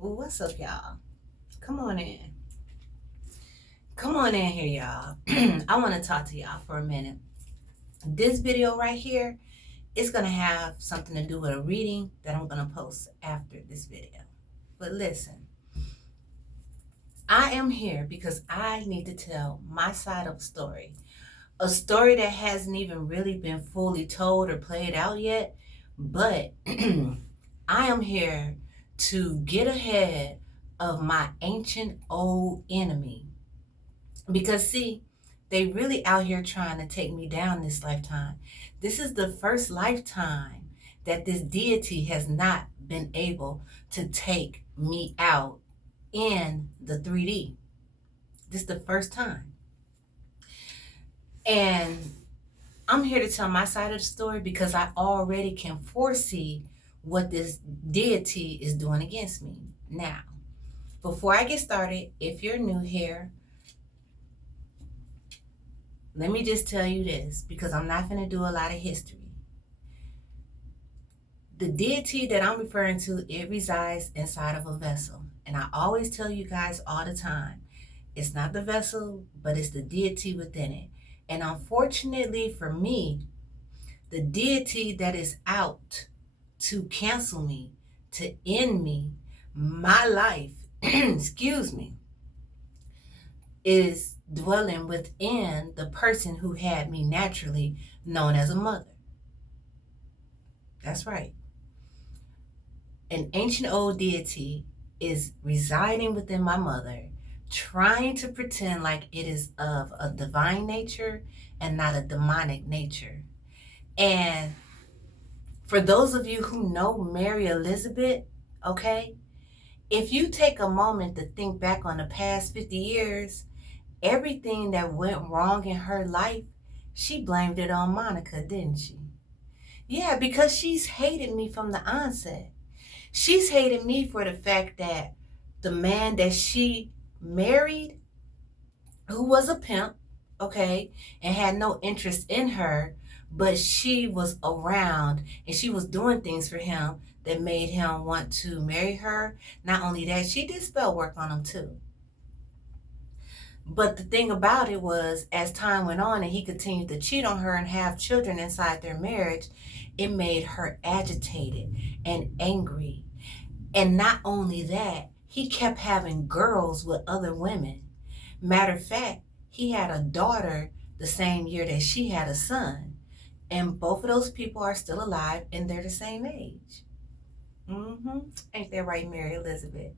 Well, what's up, y'all? Come on in. Come on in here, y'all. I want to talk to y'all for a minute. This video right here is going to have something to do with a reading that I'm going to post after this video. But listen, I am here because I need to tell my side of the story. A story that hasn't even really been fully told or played out yet. But I am here to get ahead of my ancient old enemy. Because, see, they really out here trying to take me down this lifetime. This is the first lifetime that this deity has not been able to take me out in the 3D. This is the first time. And I'm here to tell my side of the story because I already can foresee what this deity is doing against me. Now, before I get started, if you're new here, let me just tell you this, because I'm not going to do a lot of history. The deity that I'm referring to, it resides inside of a vessel. And I always tell you guys all the time, it's not the vessel, but it's the deity within it. And unfortunately for me, the deity that is out to cancel me, to end me, my life, excuse me, is dwelling within the person who had me naturally known as a mother. That's right. An ancient old deity is residing within my mother, trying to pretend like it is of a divine nature and not a demonic nature. And for those of you who know Mary Elizabeth, okay, if you take a moment to think back on the past 50 years, everything that went wrong in her life, she blamed it on Monica, didn't she? Yeah, because she's hated me from the onset. She's hated me for the fact that the man that she married, who was a pimp, okay, and had no interest in her, but she was around and she was doing things for him that made him want to marry her. Not only that, she did spell work on him too. But the thing about it was, as time went on and he continued to cheat on her and have children inside their marriage, it made her agitated and angry. And not only that, he kept having girls with other women. Matter of fact, he had a daughter the same year that she had a son. And both of those people are still alive and they're the same age. Ain't that right, Mary Elizabeth?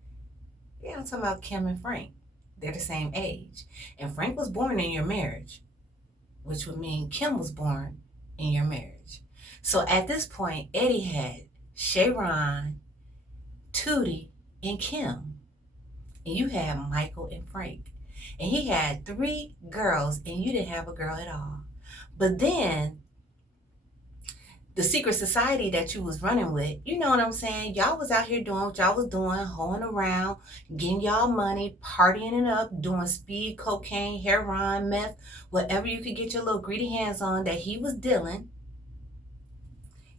Yeah, I'm talking about Kim and Frank. They're the same age. And Frank was born in your marriage, which would mean Kim was born in your marriage. So at this point, Eddie had Sharon, Tootie, and Kim. And you had Michael and Frank. And he had 3 girls, and you didn't have a girl at all. But then, the secret society that you was running with, you know what I'm saying? Y'all was out here doing what y'all was doing, hoeing around, getting y'all money, partying it up, doing speed, cocaine, heroin, meth, whatever you could get your little greedy hands on that he was dealing.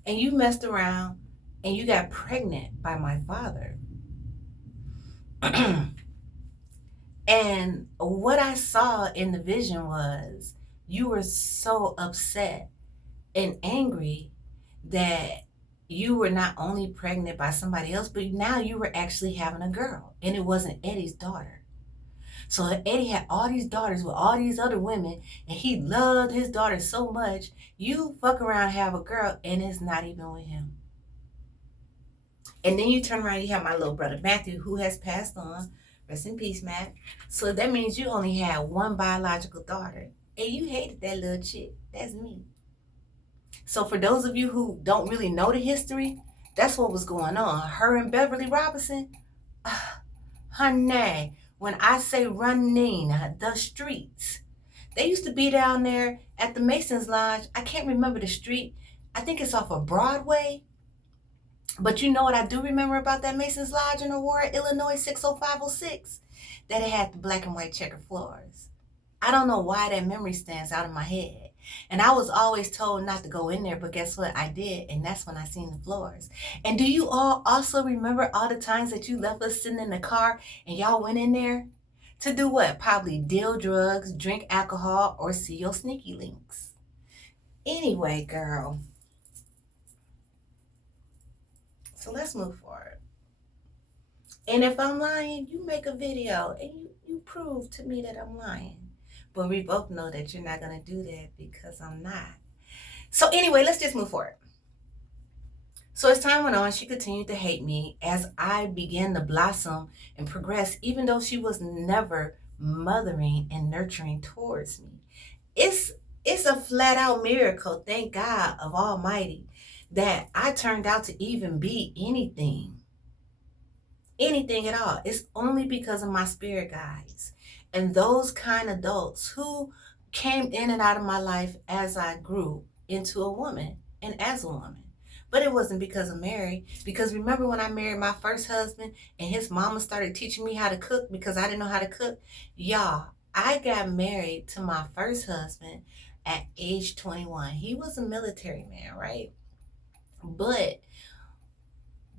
And you messed around and you got pregnant by my father. And what I saw in the vision was you were so upset and angry that you were not only pregnant by somebody else, but now you were actually having a girl, and it wasn't Eddie's daughter. So Eddie had all these daughters with all these other women, and he loved his daughter so much. You fuck around, have a girl, and it's not even with him. And then you turn around, you have my little brother Matthew, who has passed on. Rest in peace, Matt. So that means you only had one biological daughter, and you hated that little chick. That's me. So for those of you who don't really know the history, that's what was going on. Her and Beverly Robinson, honey, when I say running the streets, they used to be down there at the Masons Lodge. I can't remember the street. I think it's off of Broadway. But you know what I do remember about that Masons Lodge in Aurora, Illinois, 60506? That it had the black and white checker floors. I don't know why that memory stands out in my head. And I was always told not to go in there, but guess what? I did, and that's when I seen the floors. And do you all also remember all the times that you left us sitting in the car and y'all went in there to do what? Probably deal drugs, drink alcohol, or see your sneaky links. Anyway, girl. So let's move forward. And if I'm lying, you make a video and you prove to me that I'm lying. But we both know that you're not going to do that because I'm not. So anyway, let's just move forward. So as time went on, she continued to hate me as I began to blossom and progress, even though she was never mothering and nurturing towards me. It's a flat out miracle, thank God of Almighty, that I turned out to even be anything at all. It's only because of my spirit guides and those kind adults who came in and out of my life as I grew into a woman and as a woman. But it wasn't because of Mary. Because remember when I married my first husband and his mama started teaching me how to cook because I didn't know how to cook? Y'all, I got married to my first husband at age 21. He was a military man, right? But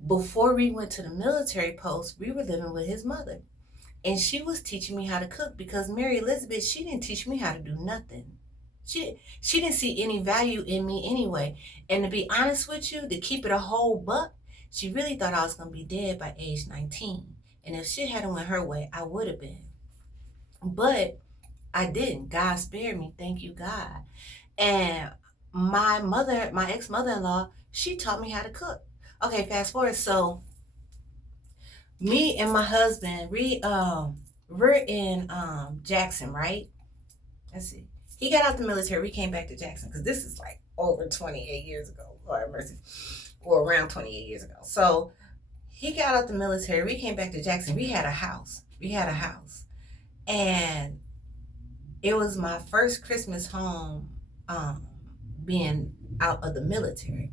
before we went to the military post, we were living with his mother. And she was teaching me how to cook because Mary Elizabeth, she didn't teach me how to do nothing. She didn't see any value in me anyway. And to be honest with you, to keep it a whole buck, she really thought I was going to be dead by age 19. And if shit hadn't went her way, I would have been. But I didn't. God spared me. Thank you, God. And my ex-mother-in-law, she taught me how to cook. Okay, fast forward. So me and my husband, we're in Jackson, right? Let's see. He got out the military. We came back to Jackson because this is like over 28 years ago, Lord mercy, or around 28 years ago. So he got out the military. We came back to Jackson. We had a house. And it was my first Christmas home being out of the military.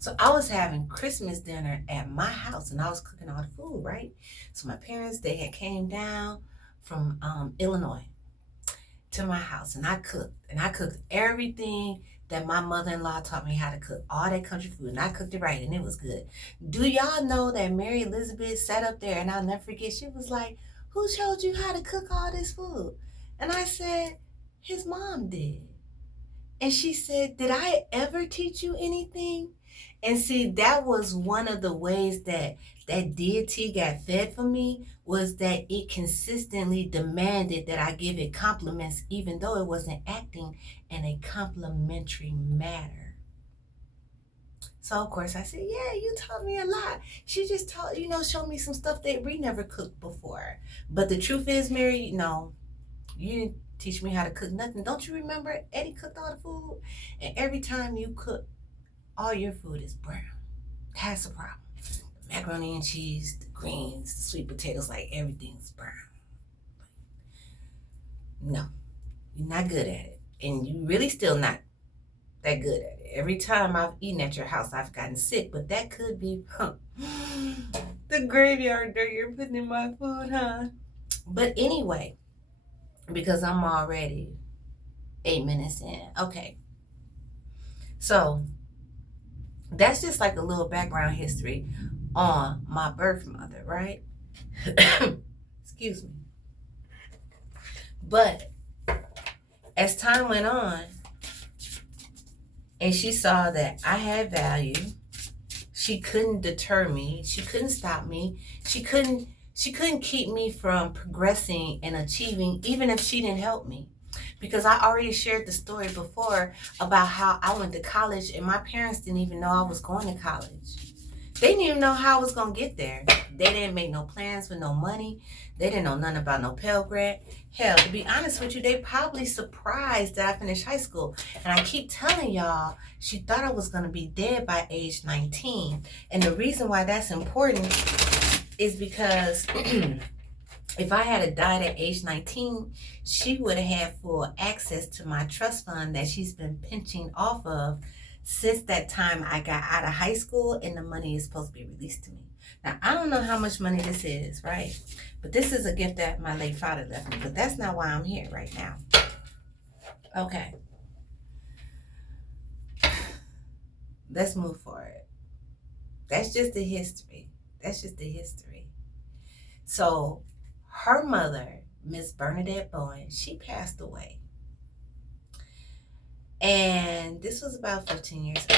So I was having Christmas dinner at my house and I was cooking all the food, right? So my parents, they had came down from Illinois to my house and I cooked everything that my mother-in-law taught me how to cook, all that country food, and I cooked it right and it was good. Do y'all know that Mary Elizabeth sat up there and I'll never forget, she was like, who showed you how to cook all this food? And I said, his mom did. And she said, did I ever teach you anything? And see, that was one of the ways that deity got fed for me, was that it consistently demanded that I give it compliments, even though it wasn't acting in a complimentary manner. So of course I said, yeah, you taught me a lot. She just taught, showed me some stuff that we never cooked before. But the truth is, Mary, no, you didn't teach me how to cook nothing. Don't you remember Eddie cooked all the food? And every time you cook, all your food is brown. That's a problem. The macaroni and cheese, the greens, the sweet potatoes, like everything's brown. No, you're not good at it. And you really still not that good at it. Every time I've eaten at your house, I've gotten sick, but that could be the graveyard dirt you're putting in my food, huh? But anyway, because I'm already 8 minutes in. Okay. So that's just like a little background history on my birth mother, right? Excuse me. But as time went on and she saw that I had value, she couldn't deter me. She couldn't stop me. She couldn't keep me from progressing and achieving, even if she didn't help me. Because I already shared the story before about how I went to college and my parents didn't even know I was going to college. They didn't even know how I was going to get there. They didn't make no plans with no money. They didn't know nothing about no Pell Grant. Hell, to be honest with you, they probably surprised that I finished high school. And I keep telling y'all, she thought I was going to be dead by age 19. And the reason why that's important is because if I had died at age 19, she would have had full access to my trust fund that she's been pinching off of since that time I got out of high school, and the money is supposed to be released to me. Now, I don't know how much money this is, right? But this is a gift that my late father left me, but that's not why I'm here right now. Okay, let's move forward. That's just the history. That's just the history. So, her mother, Miss Bernadette Bowen, she passed away. And this was about 15 years ago.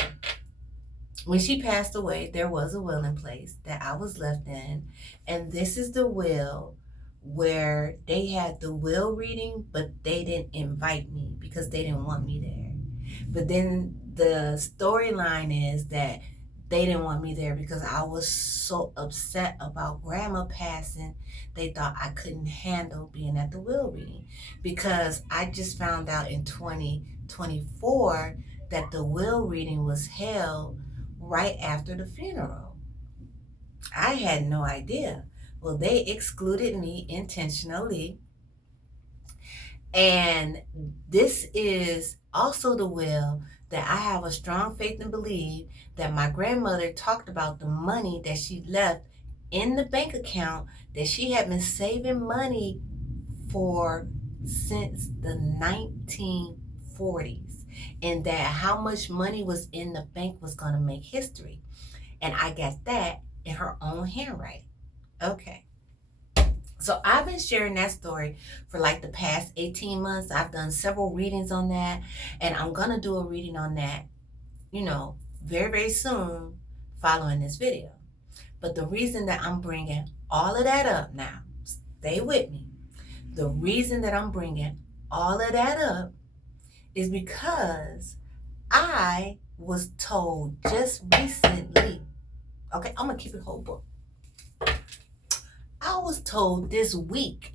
When she passed away, there was a will in place that I was left in. And this is the will where they had the will reading, but they didn't invite me because they didn't want me there. But then the storyline is that they didn't want me there because I was so upset about grandma passing. They thought I couldn't handle being at the will reading because I just found out in 2024 that the will reading was held right after the funeral. I had no idea. Well, they excluded me intentionally. And this is also the will that I have a strong faith and believe that my grandmother talked about the money that she left in the bank account that she had been saving money for since the 1940s, and that how much money was in the bank was going to make history. And I got that in her own handwriting. Okay. So I've been sharing that story for like the past 18 months. I've done several readings on that, and I'm going to do a reading on that, very, very soon following this video. But the reason that I'm bringing all of that up now, stay with me. The reason that I'm bringing all of that up is because I was told just recently, okay, I'm going to keep it whole book. I was told this week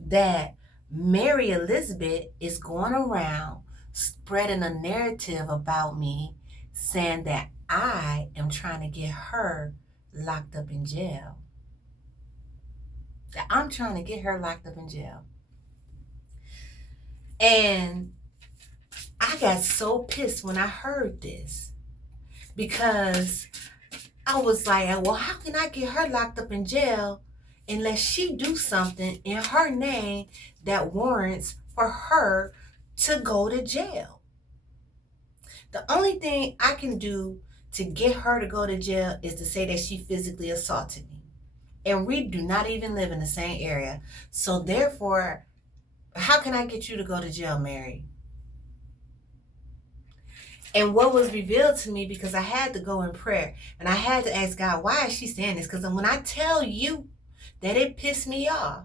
that Mary Elizabeth is going around spreading a narrative about me saying that I am trying to get her locked up in jail. That I'm trying to get her locked up in jail. And I got so pissed when I heard this because I was like, well, how can I get her locked up in jail unless she do something in her name that warrants for her to go to jail? The only thing I can do to get her to go to jail is to say that she physically assaulted me. And we do not even live in the same area. So therefore, how can I get you to go to jail, Mary? And what was revealed to me, because I had to go in prayer and I had to ask God, why is she saying this? Because when I tell you that it pissed me off,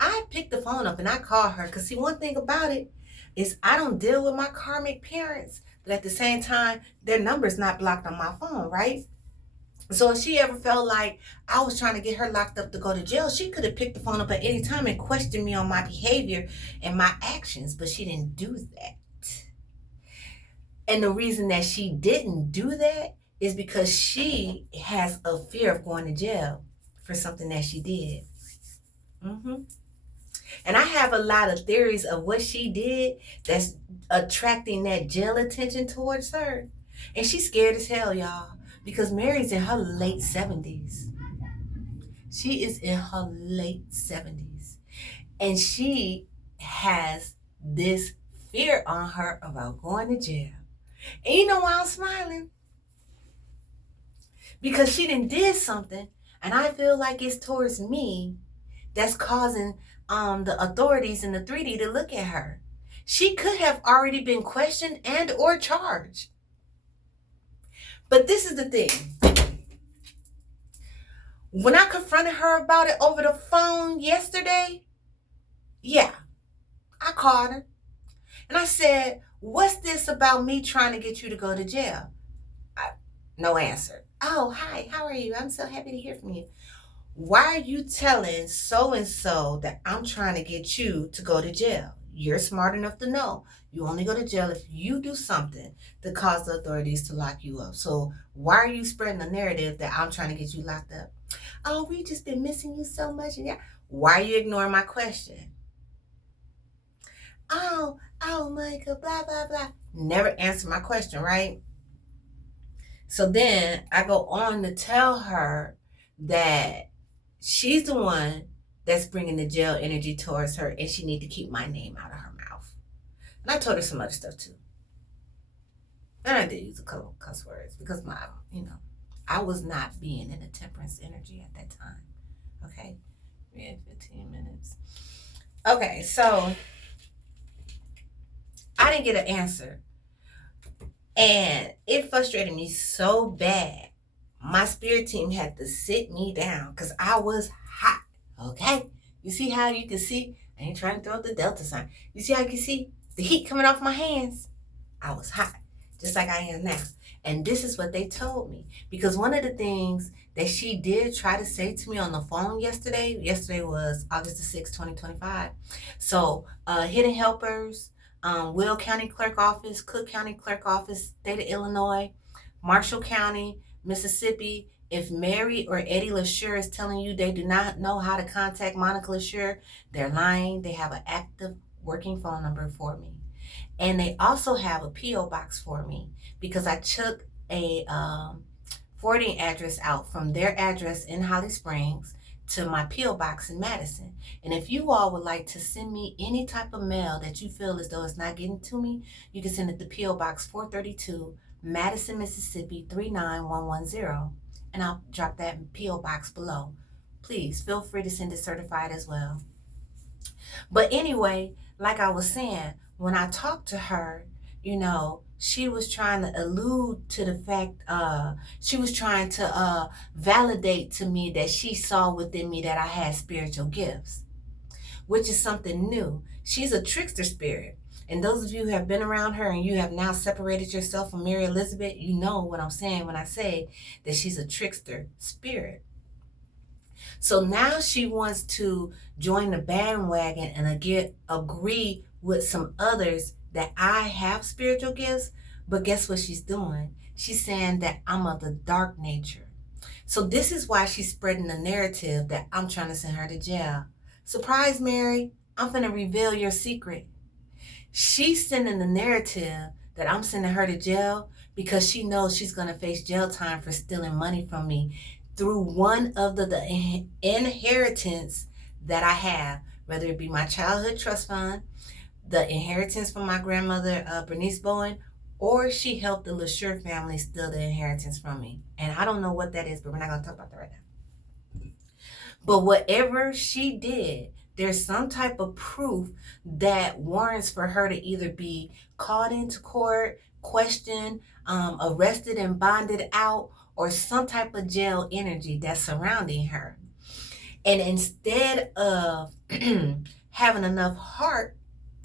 I picked the phone up and I called her. Because see, one thing about it is I don't deal with my karmic parents, but at the same time, their number's not blocked on my phone, right? So if she ever felt like I was trying to get her locked up to go to jail, she could have picked the phone up at any time and questioned me on my behavior and my actions, but she didn't do that. And the reason that she didn't do that is because she has a fear of going to jail for something that she did. And I have a lot of theories of what she did that's attracting that jail attention towards her. And she's scared as hell, y'all, because Mary's in her late 70s. She is in her late 70s. And she has this fear on her about going to jail. And you know why I'm smiling? Because she did something, and I feel like it's towards me that's causing the authorities in the 3D to look at her. She could have already been questioned and or charged. But this is the thing. When I confronted her about it over the phone yesterday, yeah, I called her. And I said, what's this about me trying to get you to go to jail? No answer. Oh, hi, how are you? I'm so happy to hear from you. Why are you telling so-and-so that I'm trying to get you to go to jail? You're smart enough to know you only go to jail if you do something to cause the authorities to lock you up. So why are you spreading the narrative that I'm trying to get you locked up? Oh, we just been missing you so much. And yeah, why are you ignoring my question? Oh, Micah, blah, blah, blah. Never answer my question, right? So then I go on to tell her that she's the one that's bringing the jail energy towards her, and she need to keep my name out of her mouth. And I told her some other stuff too. And I did use a couple cuss words because I was not being in a temperance energy at that time. Okay. We had 15 minutes. Okay, so I didn't get an answer. And it frustrated me so bad. My spirit team had to sit me down because I was hot. Okay? You see how you can see? I ain't trying to throw up the Delta sign. You see how you can see the heat coming off my hands? I was hot, just like I am now. And this is what they told me. Because one of the things that she did try to say to me on the phone yesterday was August the 6th, 2025. So, Hidden Helpers, Will County Clerk Office, Cook County Clerk Office, State of Illinois, Marshall County, Mississippi. If Mary or Eddie LaSure is telling you they do not know how to contact Monica LaSure, they're lying. They have an active working phone number for me. And they also have a P.O. box for me because I took a forwarding address out from their address in Holly Springs to my P.O. box in Madison. And if you all would like to send me any type of mail that you feel as though it's not getting to me, you can send it to P.O. Box 432, Madison, Mississippi 39110. And I'll drop that P.O. box below. Please feel free to send it certified as well. But anyway, like I was saying, when I talked to her, she was trying to allude to the fact, she was trying to validate to me that she saw within me that I had spiritual gifts, which is something new. She's a trickster spirit. And those of you who have been around her and you have now separated yourself from Mary Elizabeth, you know what I'm saying when I say that she's a trickster spirit. So now she wants to join the bandwagon and agree with some others that I have spiritual gifts. But guess what she's doing? She's saying that I'm of the dark nature. So this is why she's spreading the narrative that I'm trying to send her to jail. Surprise, Mary, I'm finna reveal your secret. She's sending the narrative that I'm sending her to jail because she knows she's going to face jail time for stealing money from me through one of the inheritance that I have, whether it be my childhood trust fund, the inheritance from my grandmother, Bernice Bowen, or she helped the LaSure family steal the inheritance from me. And I don't know what that is, but we're not going to talk about that right now. But whatever she did, there's some type of proof that warrants for her to either be called into court, questioned, arrested and bonded out, or some type of jail energy that's surrounding her. And instead of having enough heart,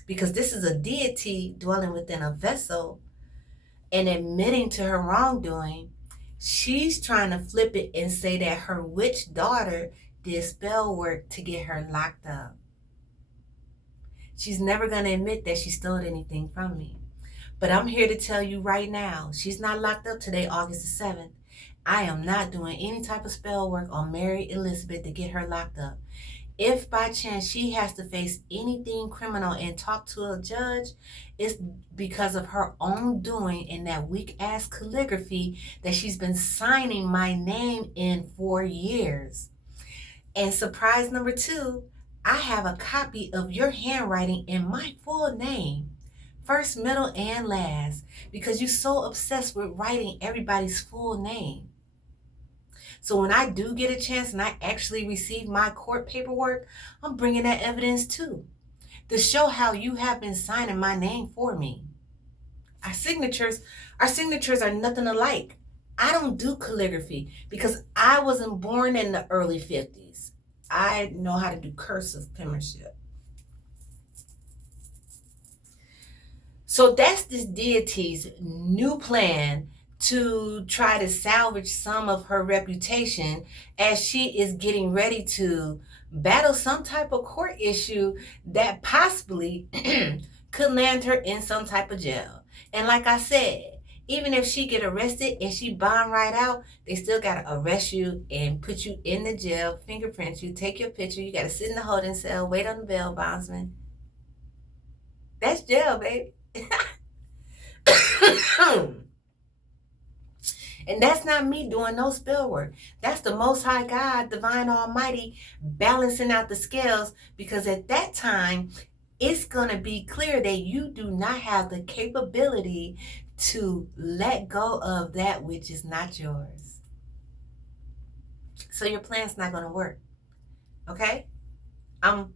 because this is a deity dwelling within a vessel, and admitting to her wrongdoing, she's trying to flip it and say that her witch daughter did spell work to get her locked up. She's never going to admit that she stole anything from me. But I'm here to tell you right now, she's not locked up today, August the 7th. I am not doing any type of spell work on Mary Elizabeth to get her locked up. If by chance she has to face anything criminal and talk to a judge, it's because of her own doing in that weak ass calligraphy that she's been signing my name in for years. And surprise number 2, I have a copy of your handwriting in my full name, first, middle, and last, because you're so obsessed with writing everybody's full name. So when I do get a chance and I actually receive my court paperwork, I'm bringing that evidence too, to show how you have been signing my name for me. Our signatures are nothing alike. I don't do calligraphy because I wasn't born in the early 50s. I know how to do cursive penmanship. So that's this deity's new plan to try to salvage some of her reputation as she is getting ready to battle some type of court issue that possibly could land her in some type of jail. And like I said, even if she get arrested and she bond right out, they still got to arrest you and put you in the jail, fingerprint you, take your picture. You got to sit in the holding cell, wait on the bail bondsman. That's jail, baby. And that's not me doing no spell work. That's the Most High God, Divine Almighty, balancing out the scales, because at that time, it's going to be clear that you do not have the capability to let go of that which is not yours. So your plan's not going to work. Okay? I'm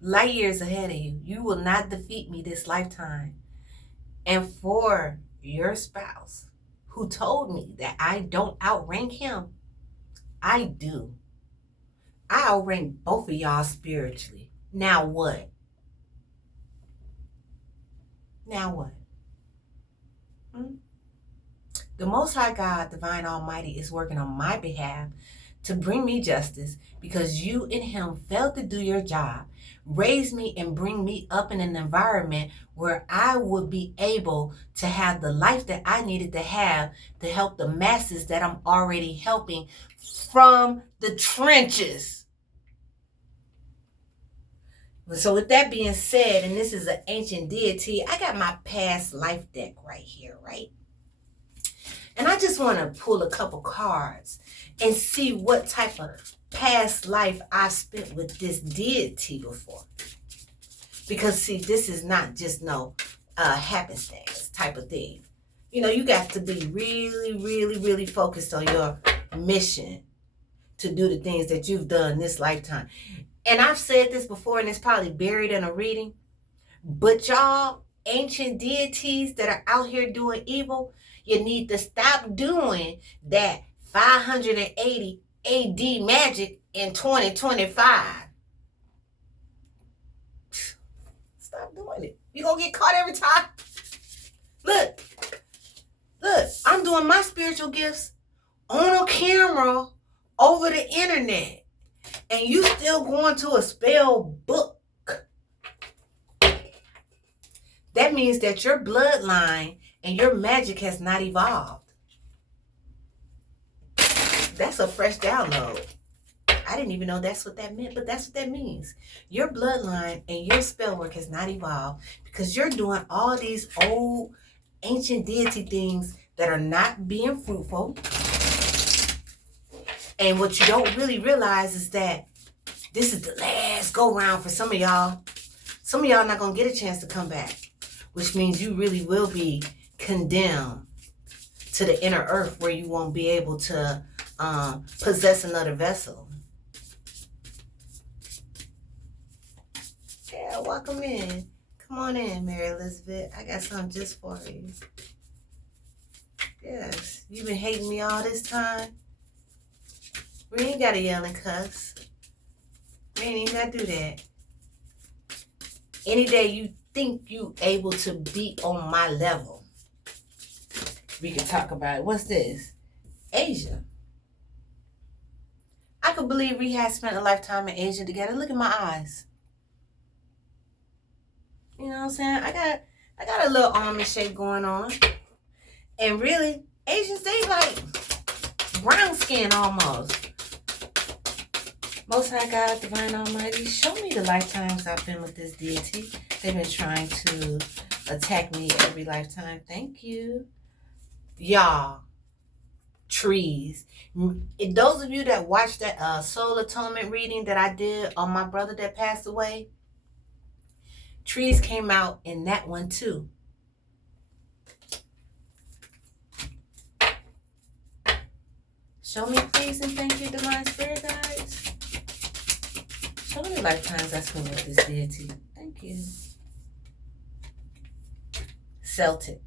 light years ahead of you. You will not defeat me this lifetime. And for your spouse who told me that I don't outrank him, I do. I outrank both of y'all spiritually. Now what? Now what? The Most High God, Divine Almighty, is working on my behalf to bring me justice because you and him failed to do your job, raise me and bring me up in an environment where I would be able to have the life that I needed to have to help the masses that I'm already helping from the trenches. So with that being said, and this is an ancient deity, I got my past life deck right here, right? And I just want to pull a couple cards and see what type of past life I spent with this deity before. Because, see, this is not just no happenstance type of thing. You know, you got to be really, really, really focused on your mission to do the things that you've done this lifetime. And I've said this before, and it's probably buried in a reading. But y'all, ancient deities that are out here doing evil, you need to stop doing that 580 AD magic in 2025. Stop doing it. You're going to get caught every time. Look, I'm doing my spiritual gifts on a camera over the internet. And you still going to a spell book. That means that your bloodline and your magic has not evolved. That's a fresh download. I didn't even know that's what that meant, but that's what that means. Your bloodline and your spell work has not evolved because you're doing all these old ancient deity things that are not being fruitful. And what you don't really realize is that this is the last go round for some of y'all. Some of y'all not going to get a chance to come back, which means you really will be condemned to the inner earth where you won't be able to possess another vessel. Yeah, welcome in. Come on in, Mary Elizabeth. I got something just for you. Yes, you've been hating me all this time. We ain't got to yell and cuss. We ain't even got to do that. Any day you think you able to be on my level, we can talk about it. What's this? Asia. I could believe we had spent a lifetime in Asia together. Look at my eyes. You know what I'm saying? I got a little almond shape going on. And really, Asians, they like brown skin almost. Most High God, Divine Almighty, show me the lifetimes I've been with this deity. They've been trying to attack me every lifetime. Thank you. Y'all, trees. Those of you that watched that soul atonement reading that I did on my brother that passed away, trees came out in that one too. Show me, please, and thank you, Divine Spirit Guides. Show me the lifetimes I spent with this deity. Thank you. Celtic.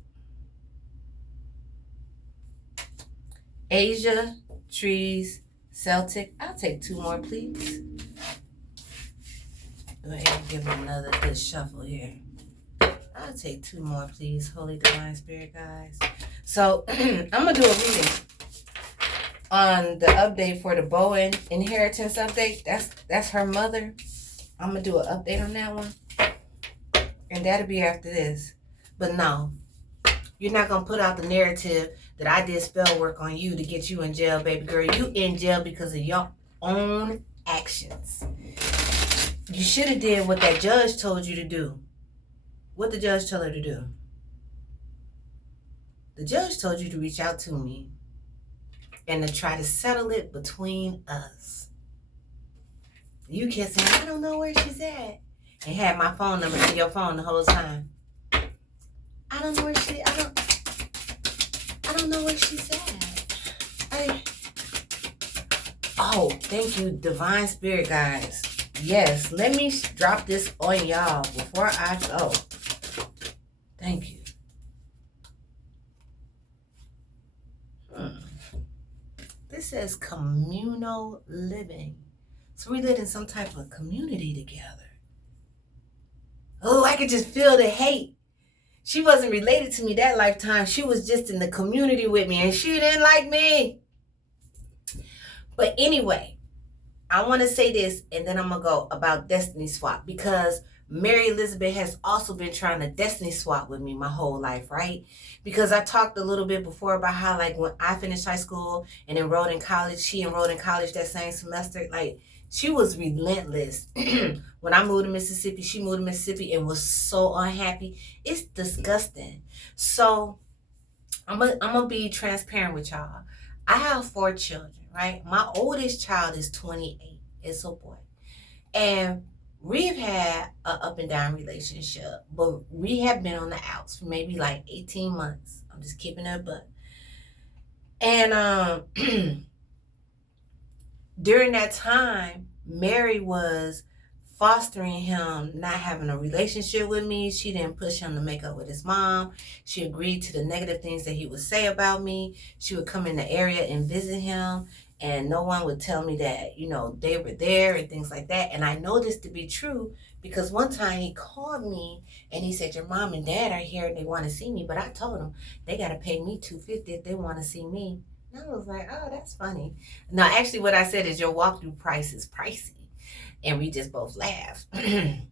Asia, trees, Celtic. I'll take two more, please. Go ahead and give them another good shuffle here. I'll take two more, please. Holy Divine Spirit Guides. So, I'm going to do a reading on the update for the Bowen inheritance update. That's her mother. I'm going to do an update on that one. And that'll be after this. But no, you're not going to put out the narrative that I did spell work on you to get you in jail, baby girl. You in jail because of your own actions. You should have did what that judge told you to do. What the judge told her to do? The judge told you to reach out to me and to try to settle it between us. You kept saying, I don't know where she's at. and had my phone number in your phone the whole time. I don't know where she. I don't know where she's at. I. Oh, thank you, Divine Spirit guys. Yes, let me drop this on y'all before I go. Thank you. This says communal living. So we live in some type of community together. Oh, I could just feel the hate. She wasn't related to me that lifetime. She was just in the community with me and she didn't like me. But anyway, I want to say this and then I'm going to go about destiny swap, because Mary Elizabeth has also been trying to destiny swap with me my whole life, right? Because I talked a little bit before about how, like, when I finished high school and enrolled in college, she enrolled in college that same semester. Like, she was relentless. When I moved to Mississippi, she moved to Mississippi and was so unhappy. It's disgusting. So I'm gonna be transparent with y'all. I have 4 children, right? My oldest child is 28. It's a boy. And we've had an up and down relationship, but we have been on the outs for maybe like 18 months. I'm just keeping it butt. And during that time, Mary was fostering him not having a relationship with me. She didn't push him to make up with his mom. She agreed to the negative things that he would say about me. She would come in the area and visit him, and no one would tell me that, you know, they were there and things like that. And I know this to be true because one time he called me and he said, your mom and dad are here and they want to see me. But I told him they got to pay me $250 if they want to see me. And I was like, oh, that's funny. No, actually what I said is your walkthrough price is pricey. And we just both laughed. And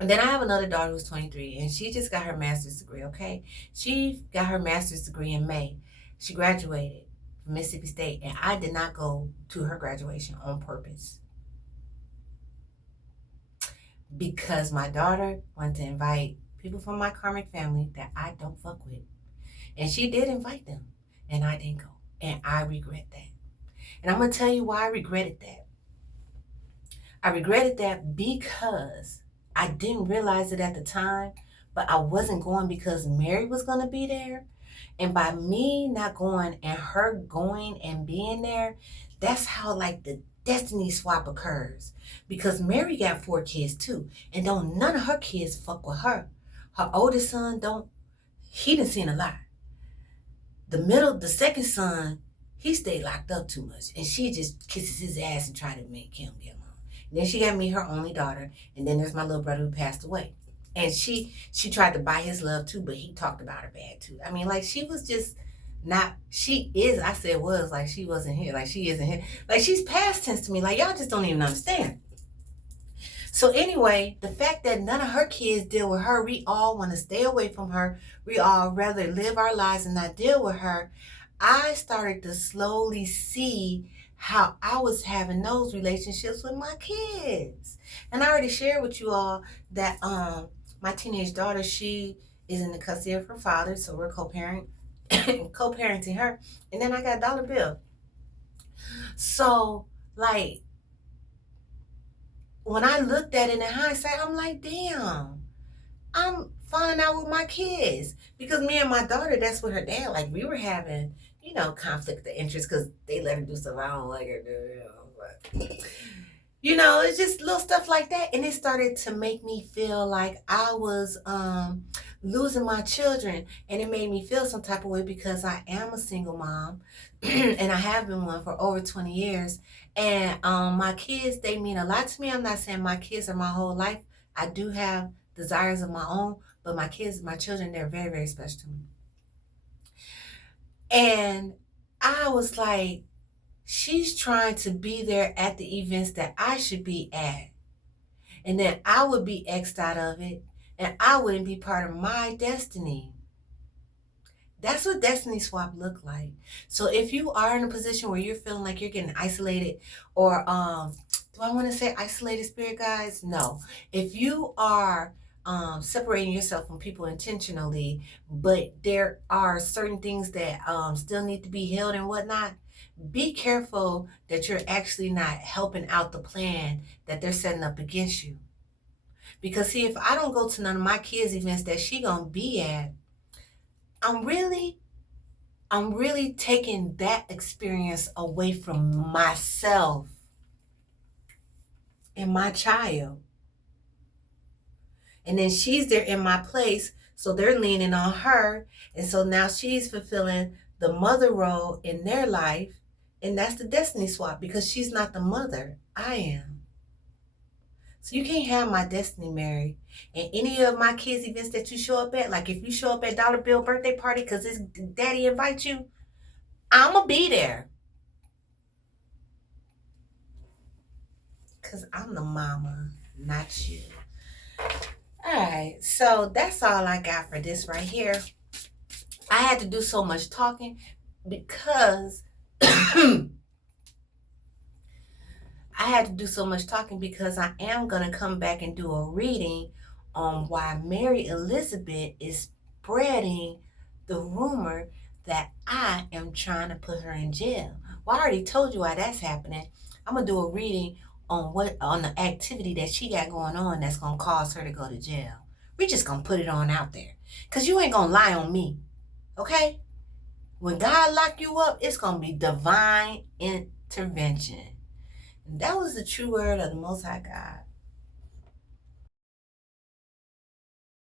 then I have another daughter who's 23 and she just got her master's degree, okay? She got her master's degree in May. She graduated from Mississippi State and I did not go to her graduation on purpose. Because my daughter wanted to invite people from my karmic family that I don't fuck with. And she did invite them and I didn't go. And I regret that. And I'm going to tell you why I regretted that. I regretted that because I didn't realize it at the time, but I wasn't going because Mary was going to be there. And by me not going and her going and being there, that's how, like, the destiny swap occurs. Because Mary got 4 kids too, and don't none of her kids fuck with her. Her oldest son he done seen a lot. The second son, he stayed locked up too much, and she just kisses his ass and try to make him get along. Then she got me, her only daughter, and then there's my little brother who passed away. And she tried to buy his love too, but he talked about her bad too. I mean, like, she was just not, she is, I said was, like, she wasn't here, like, she isn't here. Like, she's past tense to me, like, y'all just don't even understand. So anyway, the fact that none of her kids deal with her, we all want to stay away from her. We all rather live our lives and not deal with her. I started to slowly see how I was having those relationships with my kids. And I already shared with you all that my teenage daughter, she is in the custody of her father, so we're co-parenting her. And then I got Dollar Bill. So, like, when I looked at it in hindsight, I'm like, damn, I'm falling out with my kids. Because me and my daughter, that's with her dad, like, we were having, you know, conflict of interest because they let her do stuff I don't like her do, you know. But, you know, it's just little stuff like that. And it started to make me feel like I was losing my children. And it made me feel some type of way because I am a single mom and I have been one for over 20 years. And my kids, they mean a lot to me. I'm not saying my kids are my whole life. I do have desires of my own, but my kids, my children, they're very, very special to me. And I was like, she's trying to be there at the events that I should be at. And then I would be X'd out of it and I wouldn't be part of my destiny. That's what destiny swap look like. So if you are in a position where you're feeling like you're getting isolated, or do I want to say isolated, spirit guides? No. If you are separating yourself from people intentionally, but there are certain things that still need to be held and whatnot, be careful that you're actually not helping out the plan that they're setting up against you. Because see, if I don't go to none of my kids' events that she gonna be at, I'm really taking that experience away from myself and my child. And then she's there in my place, so they're leaning on her. And so now she's fulfilling the mother role in their life. And that's the destiny swap because she's not the mother. I am. So you can't have my destiny married. And any of my kids' events that you show up at, like if you show up at Dollar Bill birthday party because his daddy invites you, I'ma be there. Because I'm the mama, not you. All right, so that's all I got for this right here. I had to do so much talking because I had to do so much talking because I am going to come back and do a reading on why Mary Elizabeth is spreading the rumor that I am trying to put her in jail. Well, I already told you why that's happening. I'm going to do a reading on the activity that she got going on that's going to cause her to go to jail. We're just going to put it on out there because you ain't going to lie on me, okay? When God lock you up, it's going to be divine intervention. And that was the true word of the Most High God.